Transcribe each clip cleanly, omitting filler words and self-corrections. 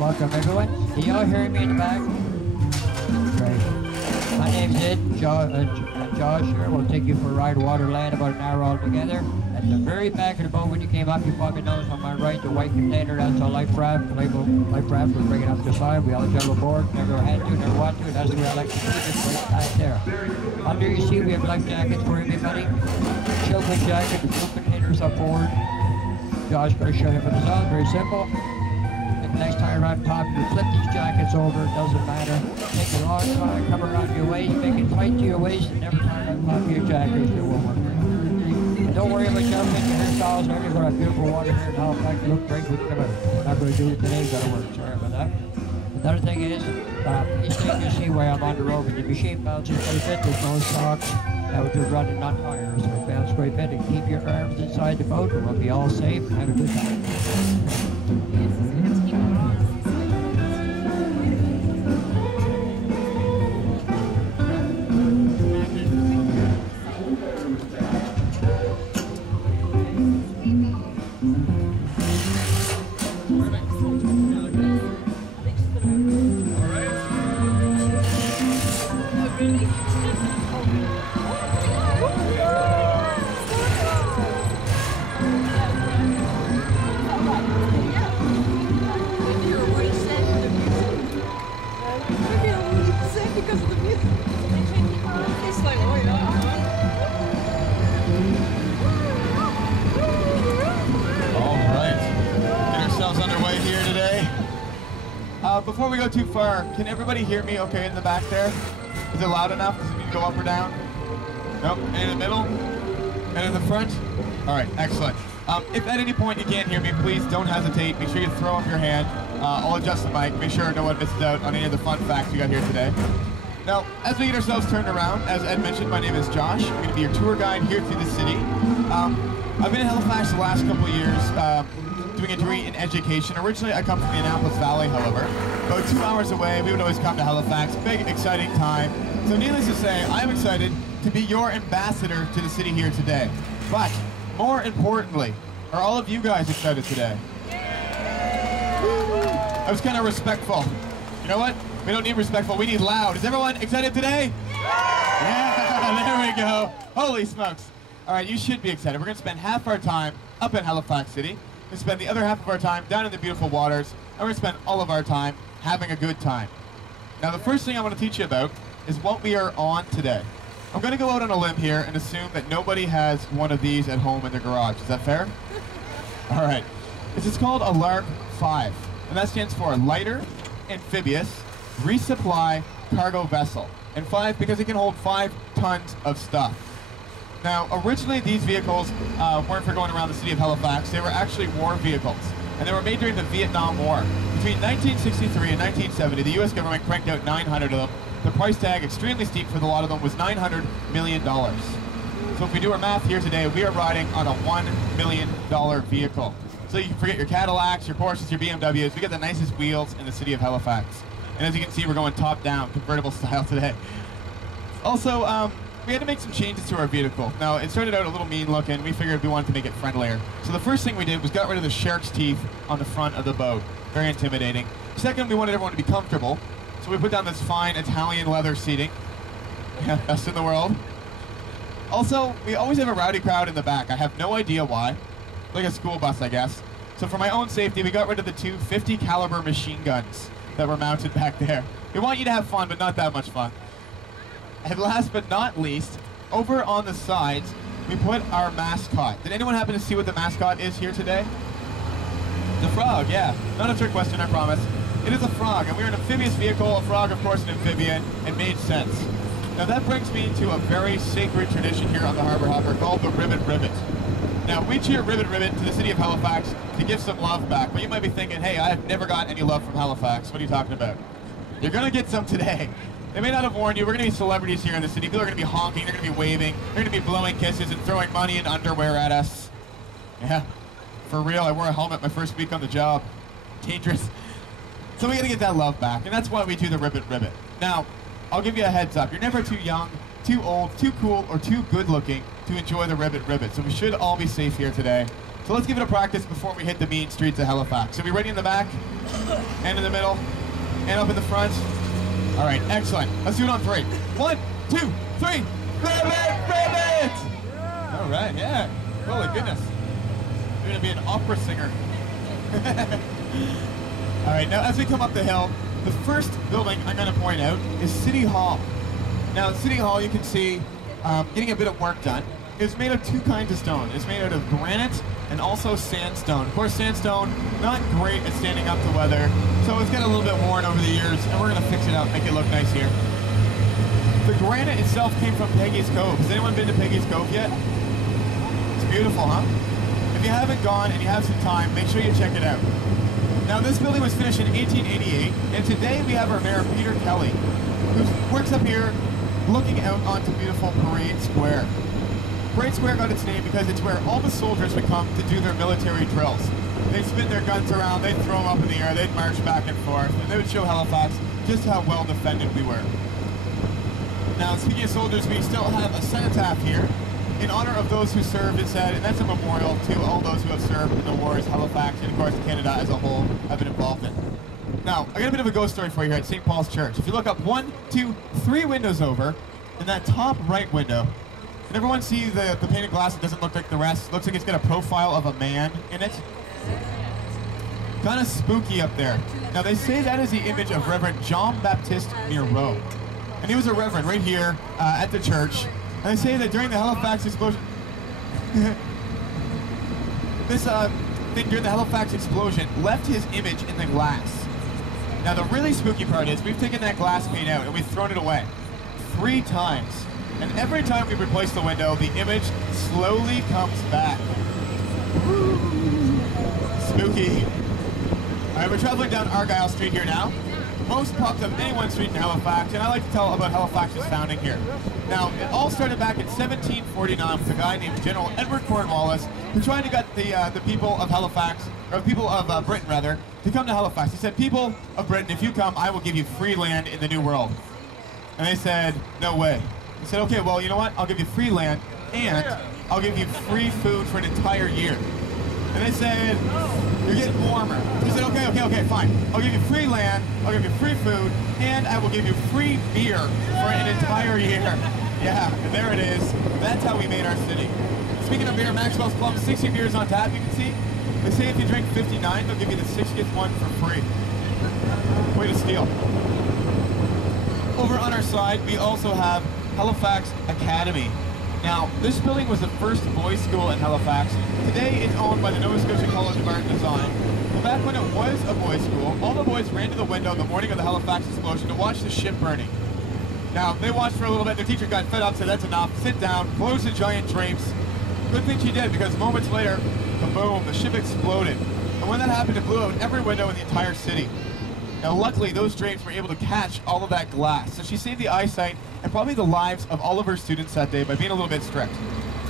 Welcome, everyone. Can y'all hear me in the back? Great. My name's Ed. Josh here. We'll take you for a ride waterland about an hour altogether. At the very back of the boat, when you came up, you probably noticed on my right, the white container. That's a life raft. Life raft. We're bringing up the side. We all jump aboard. Never had to, never want to. That's the way I like to keep it right back there. Under your seat, we have life jackets for everybody. Children jacket, the two containers up forward. Josh going to show you for the sun. Very simple. Next time around top, you flip these jackets over, it doesn't matter. Take a long time, come around your waist, make it tight to your waist, and never tie on top of your jackets, it won't work. And don't worry about jumping your hairstyles and everything. We're at beautiful water here in Halifax. You look great when you come out. We're not going to do it today, it's got to work. Sorry about that. Another thing is, please take your seat while I'm on the rope. And the machine bounces quite a bit, there's no shocks. That was just running on tires, so it bounces quite a bit. And keep your arms inside the boat, and we'll be all safe and have a good time. Before we go too far, can everybody hear me okay in the back there? Is it loud enough? Does it need to go up or down? Nope. And in the middle? And in the front? All right, excellent. If at any point you can't hear me, please don't hesitate. Make sure you throw up your hand. I'll adjust the mic. Make sure no one misses out on any of the fun facts we got here today. Now, as we get ourselves turned around, as Ed mentioned, my name is Josh. I'm going to be your tour guide here through the city. I've been in Halifax the last couple of years, doing a degree in education. Originally, I come from the Annapolis Valley, however. About 2 hours away, we would always come to Halifax. Big, exciting time. So needless to say, I'm excited to be your ambassador to the city here today. But, more importantly, are all of you guys excited today? I was kind of respectful. You know what? We don't need respectful, we need loud. Is everyone excited today? Yeah, there we go. Holy smokes. All right, you should be excited. We're going to spend half our time up in Halifax City. We're going to spend the other half of our time down in the beautiful waters, and we're going to spend all of our time having a good time. Now, the first thing I want to teach you about is what we are on today. I'm going to go out on a limb here and assume that nobody has one of these at home in their garage. Is that fair? All right. This is called a LARC 5, and that stands for Lighter Amphibious Resupply Cargo Vessel. And 5 because it can hold 5 tons of stuff. Now, originally these vehicles weren't for going around the city of Halifax. They were actually war vehicles, and they were made during the Vietnam War. Between 1963 and 1970, the U.S. government cranked out 900 of them. The price tag, extremely steep for a lot of them, was $900 million. So if we do our math here today, we are riding on a $1 million vehicle. So you can forget your Cadillacs, your Porsches, your BMWs. We got the nicest wheels in the city of Halifax. And as you can see, we're going top down, convertible style today. Also, we had to make some changes to our vehicle. Now, it started out a little mean looking. We figured we wanted to make it friendlier. So the first thing we did was got rid of the shark's teeth on the front of the boat. Very intimidating. Second, we wanted everyone to be comfortable. So we put down this fine Italian leather seating. Yeah, best in the world. Also, we always have a rowdy crowd in the back. I have no idea why. Like a school bus, I guess. So for my own safety, we got rid of the two 50 caliber machine guns that were mounted back there. We want you to have fun, but not that much fun. And last but not least, over on the sides, we put our mascot. Did anyone happen to see what the mascot is here today? The frog, yeah. Not a trick question, I promise. It is a frog, and we're an amphibious vehicle. A frog, of course, an amphibian. It made sense. Now that brings me to a very sacred tradition here on the Harbour Hopper called the Ribbit Ribbit. Now, we cheer Ribbit Ribbit to the city of Halifax to give some love back. But you might be thinking, hey, I have never gotten any love from Halifax. What are you talking about? You're going to get some today. They may not have warned you. We're going to be celebrities here in the city. People are going to be honking. They're going to be waving. They're going to be blowing kisses and throwing money and underwear at us. Yeah, for real. I wore a helmet my first week on the job. Dangerous. So we got to get that love back, and that's why we do the Ribbit Ribbit. Now, I'll give you a heads up. You're never too young, too old, too cool, or too good looking to enjoy the Ribbit Ribbit. So we should all be safe here today So let's give it a practice before we hit the mean streets of Halifax. So we ready in the back, and in the middle, and up in the front? All right, excellent. Let's do it on 3. 1, 2, 3. Ribbit! All right, yeah. Holy goodness. You're gonna be an opera singer. All right, now as we come up the hill, the first building I'm gonna point out is City Hall. Now at City Hall, you can see getting a bit of work done. It's made of 2 kinds of stone. It's made out of granite and also sandstone. Of course, sandstone, not great at standing up to weather, so it's getting a little bit worn over the years, and we're gonna fix it up, make it look nice here. The granite itself came from Peggy's Cove. Has anyone been to Peggy's Cove yet? It's beautiful, huh? If you haven't gone and you have some time, make sure you check it out. Now, this building was finished in 1888, and today we have our mayor, Peter Kelly, who works up here looking out onto beautiful Parade Square. Parade Square got its name because it's where all the soldiers would come to do their military drills. They'd spin their guns around, they'd throw them up in the air, they'd march back and forth, and they would show Halifax just how well defended we were. Now, speaking of soldiers, we still have a cenotaph here in honor of those who served, it said, and that's a memorial to all those who have served in the wars Halifax and, of course, Canada as a whole have been involved in. Now, I got a bit of a ghost story for you here at St. Paul's Church. If you look up 1, 2, 3 windows over, in that top right window, can everyone see the painted glass that doesn't look like the rest? It looks like it's got a profile of a man in it. Kind of spooky up there. Now, they say that is the image of Reverend Jean-Baptiste Miro. And he was a reverend right here at the church. And they say that during the Halifax explosion, this thing during the Halifax explosion left his image in the glass. Now the really spooky part is we've taken that glass pane out and we've thrown it away 3 times. And every time we replace the window, the image slowly comes back. Spooky. All right, we're traveling down Argyle Street here now. Most popped up any one street in Halifax, and I like to tell about Halifax's founding here. Now, it all started back in 1749 with a guy named General Edward Cornwallis, who tried to get the people of Halifax, or people of Britain rather, to come to Halifax. He said, "People of Britain, if you come, I will give you free land in the New World." And they said, "No way." He said, "Okay, well, you know what? I'll give you free land, and I'll give you free food for an entire year." And they said, "You're getting warmer." He said, okay, fine. I'll give you free land, I'll give you free food, and I will give you free beer for an entire year. Yeah, and there it is. That's how we made our city. Speaking of beer, Maxwell's Plum, 60 beers on tap, you can see. They say if you drink 59, they'll give you the 60th one for free. Way to steal. Over on our side, we also have Halifax Academy. Now, this building was the first boys' school in Halifax. Today, it's owned by the Nova Scotia College of Art and Design. But back when it was a boys' school, all the boys ran to the window the morning of the Halifax explosion to watch the ship burning. Now, they watched for a little bit. Their teacher got fed up, said, "That's enough. Sit down, close the giant drapes." Good thing she did, because moments later, kaboom, the ship exploded. And when that happened, it blew out every window in the entire city. Now, luckily, those drapes were able to catch all of that glass. So she saved the eyesight and probably the lives of all of her students that day by being a little bit strict.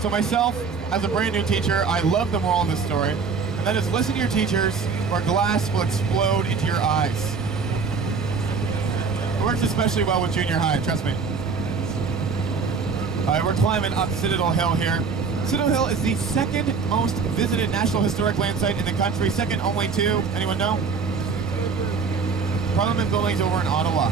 So myself, as a brand new teacher, I love the moral of this story. And that is listen to your teachers or glass will explode into your eyes. It works especially well with junior high, trust me. All right, we're climbing up Citadel Hill here. Citadel Hill is the 2nd most visited National Historic Landmark in the country, second only to, anyone know? Parliament Building's over in Ottawa.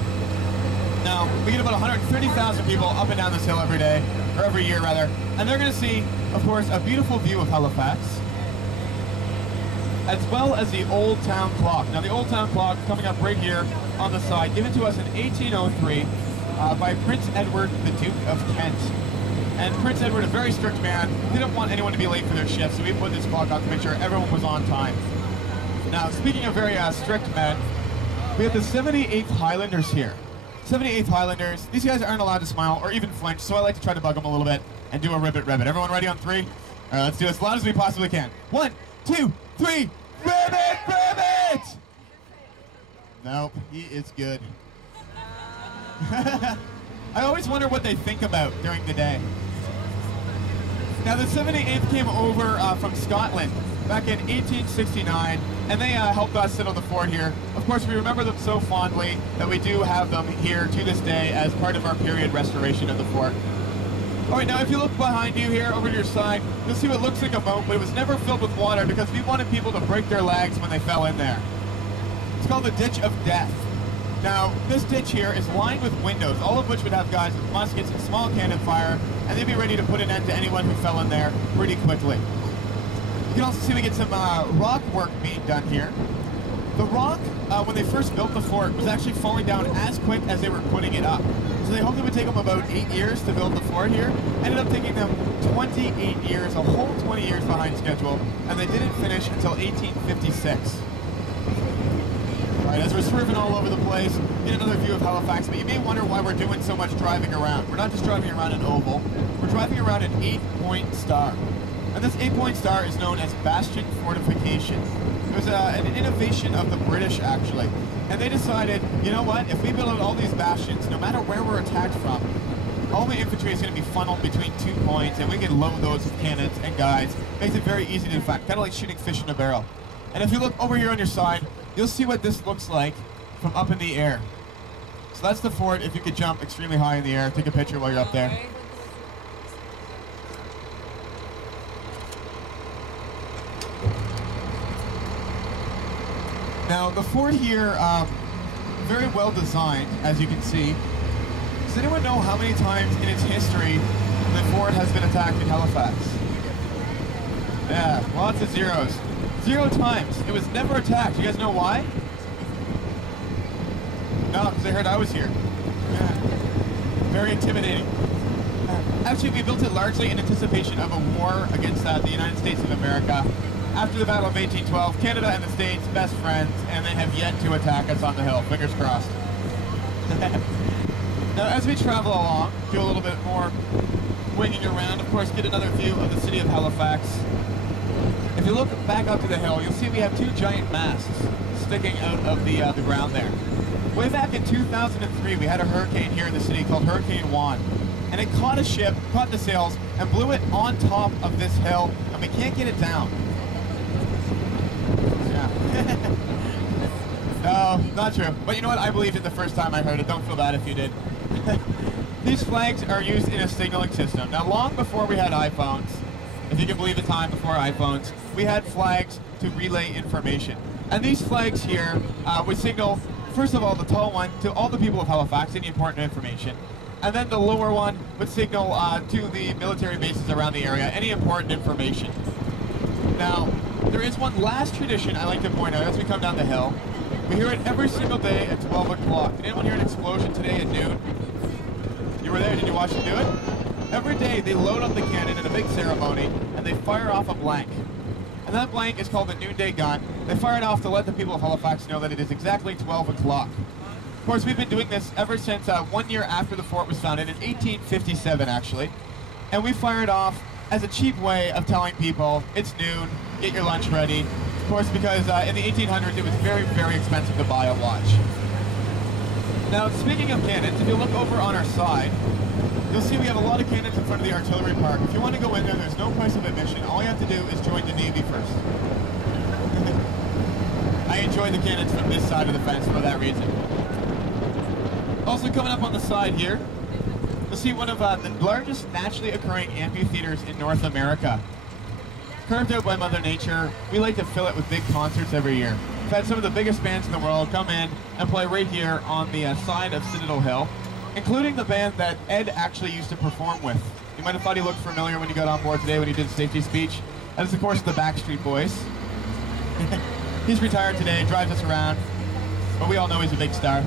Now, we get about 130,000 people up and down this hill every day, or every year rather, and they're going to see, of course, a beautiful view of Halifax, as well as the Old Town Clock. Now, the Old Town Clock coming up right here on the side, given to us in 1803 by Prince Edward, the Duke of Kent. And Prince Edward, a very strict man, didn't want anyone to be late for their shift, so we put this clock on to make sure everyone was on time. Now, speaking of very strict men, we have the 78th Highlanders here. 78th Highlanders. These guys aren't allowed to smile or even flinch, so I like to try to bug them a little bit and do a ribbit ribbit. Everyone ready on 3? All right, let's do this as loud as we possibly can. 1, 2, 3, ribbit ribbit! Nope, he is good. I always wonder what they think about during the day. Now, the 78th came over from Scotland back in 1869, and they helped us settle the fort here. Of course, we remember them so fondly that we do have them here to this day as part of our period restoration of the fort. All right, now if you look behind you here, over to your side, you'll see what looks like a moat, but it was never filled with water because we wanted people to break their legs when they fell in there. It's called the Ditch of Death. Now, this ditch here is lined with windows, all of which would have guys with muskets and small cannon fire, and they'd be ready to put an end to anyone who fell in there pretty quickly. You can also see we get some rock work being done here. The rock, when they first built the fort, was actually falling down as quick as they were putting it up. So they hoped it would take them about 8 years to build the fort here. Ended up taking them 28 years, a whole 20 years behind schedule, and they didn't finish until 1856. All right, as we're swerving all over the place, get another view of Halifax, but you may wonder why we're doing so much driving around. We're not just driving around an oval, we're driving around an 8-point star. And this 8-point star is known as bastion fortification. It was an innovation of the British, actually. And they decided, you know what, if we build out all these bastions, no matter where we're attacked from, all the infantry is going to be funneled between 2 points, and we can load those with cannons and guides. Makes it very easy to defend, kind of like shooting fish in a barrel. And if you look over here on your side, you'll see what this looks like from up in the air. So that's the fort. If you could jump extremely high in the air, take a picture while you're up there. Now, the fort here, very well designed, as you can see. Does anyone know how many times in its history the fort has been attacked in Halifax? Yeah, lots of zeros. 0 times. It was never attacked. You guys know why? No, because they heard I was here. Yeah. Very intimidating. Actually, we built it largely in anticipation of a war against the United States of America. After the Battle of 1812, Canada and the States, best friends, and they have yet to attack us on the hill. Fingers crossed. Now, as we travel along, do a little bit more winging around, of course, get another view of the city of Halifax. If you look back up to the hill, you'll see we have 2 giant masts sticking out of the ground there. Way back in 2003, we had a hurricane here in the city called Hurricane Juan. And it caught a ship, caught the sails, and blew it on top of this hill, and we can't get it down. No, not true. But you know what? I believed it the first time I heard it. Don't feel bad if you did. These flags are used in a signaling system. Now, long before we had iPhones, if you can believe the time before iPhones, we had flags to relay information. And these flags here would signal, first of all, the tall one to all the people of Halifax, any important information. And then the lower one would signal to the military bases around the area, any important information. Now, there is one last tradition I like to point out as we come down the hill. We hear it every single day at 12 o'clock. Did anyone hear an explosion today at noon? You were there, did you watch them do it? Every day they load up the cannon in a big ceremony and they fire off a blank. And that blank is called the noonday gun. They fire it off to let the people of Halifax know that it is exactly 12 o'clock. Of course, we've been doing this ever since 1 year after the fort was founded, in 1857 actually. And we fire it off as a cheap way of telling people it's noon, get your lunch ready. Of course, because in the 1800s it was very, very expensive to buy a watch. Now, speaking of cannons, if you look over on our side, you'll see we have a lot of cannons in front of the artillery park. If you want to go in there, there's no price of admission. All you have to do is join the Navy first. I enjoy the cannons from this side of the fence for that reason. Also coming up on the side here, you'll see one of the largest naturally occurring amphitheaters in North America. Carved out by Mother Nature, we like to fill it with big concerts every year. We've had some of the biggest bands in the world come in and play right here on the side of Citadel Hill, including the band that Ed actually used to perform with. You might have thought he looked familiar when he got on board today when he did the safety speech. And it's, of course, the Backstreet Boys. He's retired today, drives us around, but we all know he's a big star.